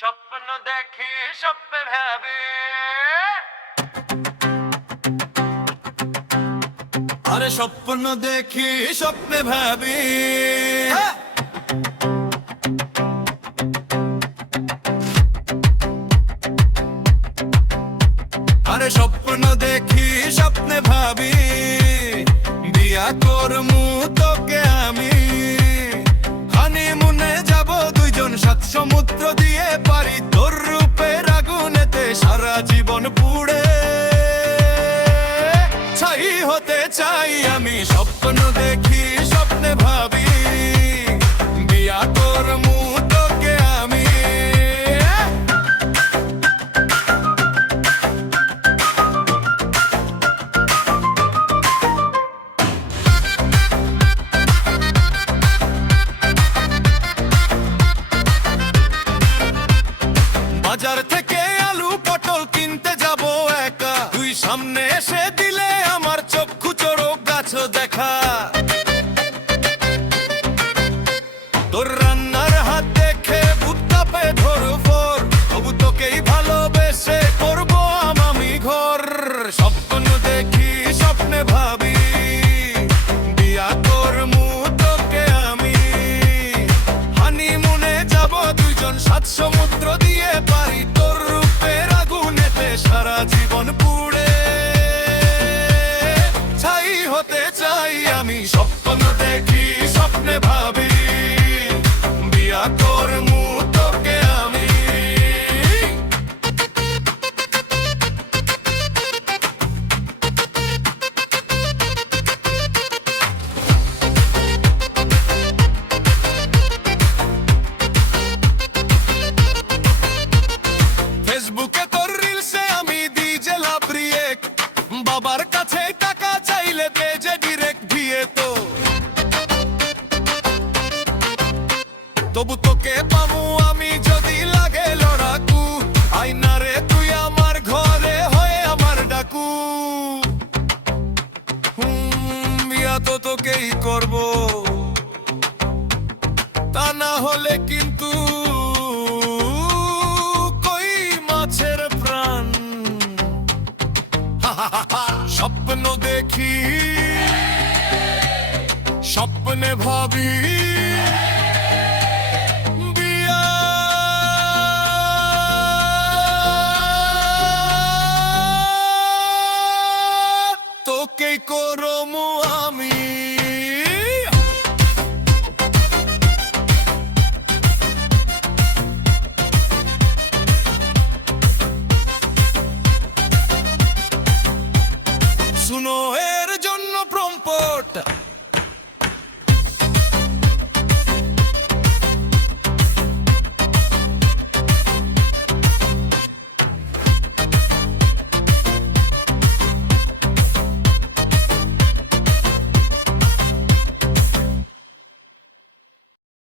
স্বপ্ন দেখি স্বপ্নে ভাবি, আরে স্বপ্ন দেখি স্বপ্নে ভাবি, আরে স্বপ্ন দেখি স্বপ্নে ভাবি, বিয়া করমু তোকে আমি, হানিমুনে যাব দুইজন, সাত সমুদ্র দিয়ে পারি, তোর রূপের আগুনেতে সারা জীবন পুড়ে ছাই হতে চাই আমি। স্বপ্ন দেখি স্বপ্নে ভাবি, বিয়া করমু তোকে আমি। বাজার থেকে আলু পটল কিনতে যাব একা, তুই সামনে এসে দিলে আমার চক্ষু চড়ক গাছ দেখা। তোর রান্নার হাত দেখে বুত্তাপে ধরফর, তবু তোকেই ভালোবেসে করবো আমি ঘর। স্বপ্ন দেখি স্বপ্নে ভাবি, বিয়া করমু তোকে আমি, হানিমুনে যাব দুইজন, সাত সমুদ্র দিয়ে পারি, তোর রূপের আগুনেতে সারা জীবন পুড়ে ছাই হতে চাই আমি। স্বপ্ন দেখি স্বপ্নে ভাবি, বিয়া করমু তোকে আমি। ফেসবুকে তোর রিলসে আমি দিই যে লাভ রিয়েক্ট, বাবার কাছে টাকা চাইলে পেজে ডিরেক্ট দিয়ে তো, তবু তোকে পাবো আমি যদি লাগে লড়াকু। আইনারে তুই আমার ঘরে হয়ে আমার ডাকু, বিয়া তো তোকেই করব, তা না হলে কিন্তু কই মাছের প্রাণ। স্বপ্ন দেখি স্বপ্নে ভাবি, বিয়া তোকেই করমু আমি। सुनो ए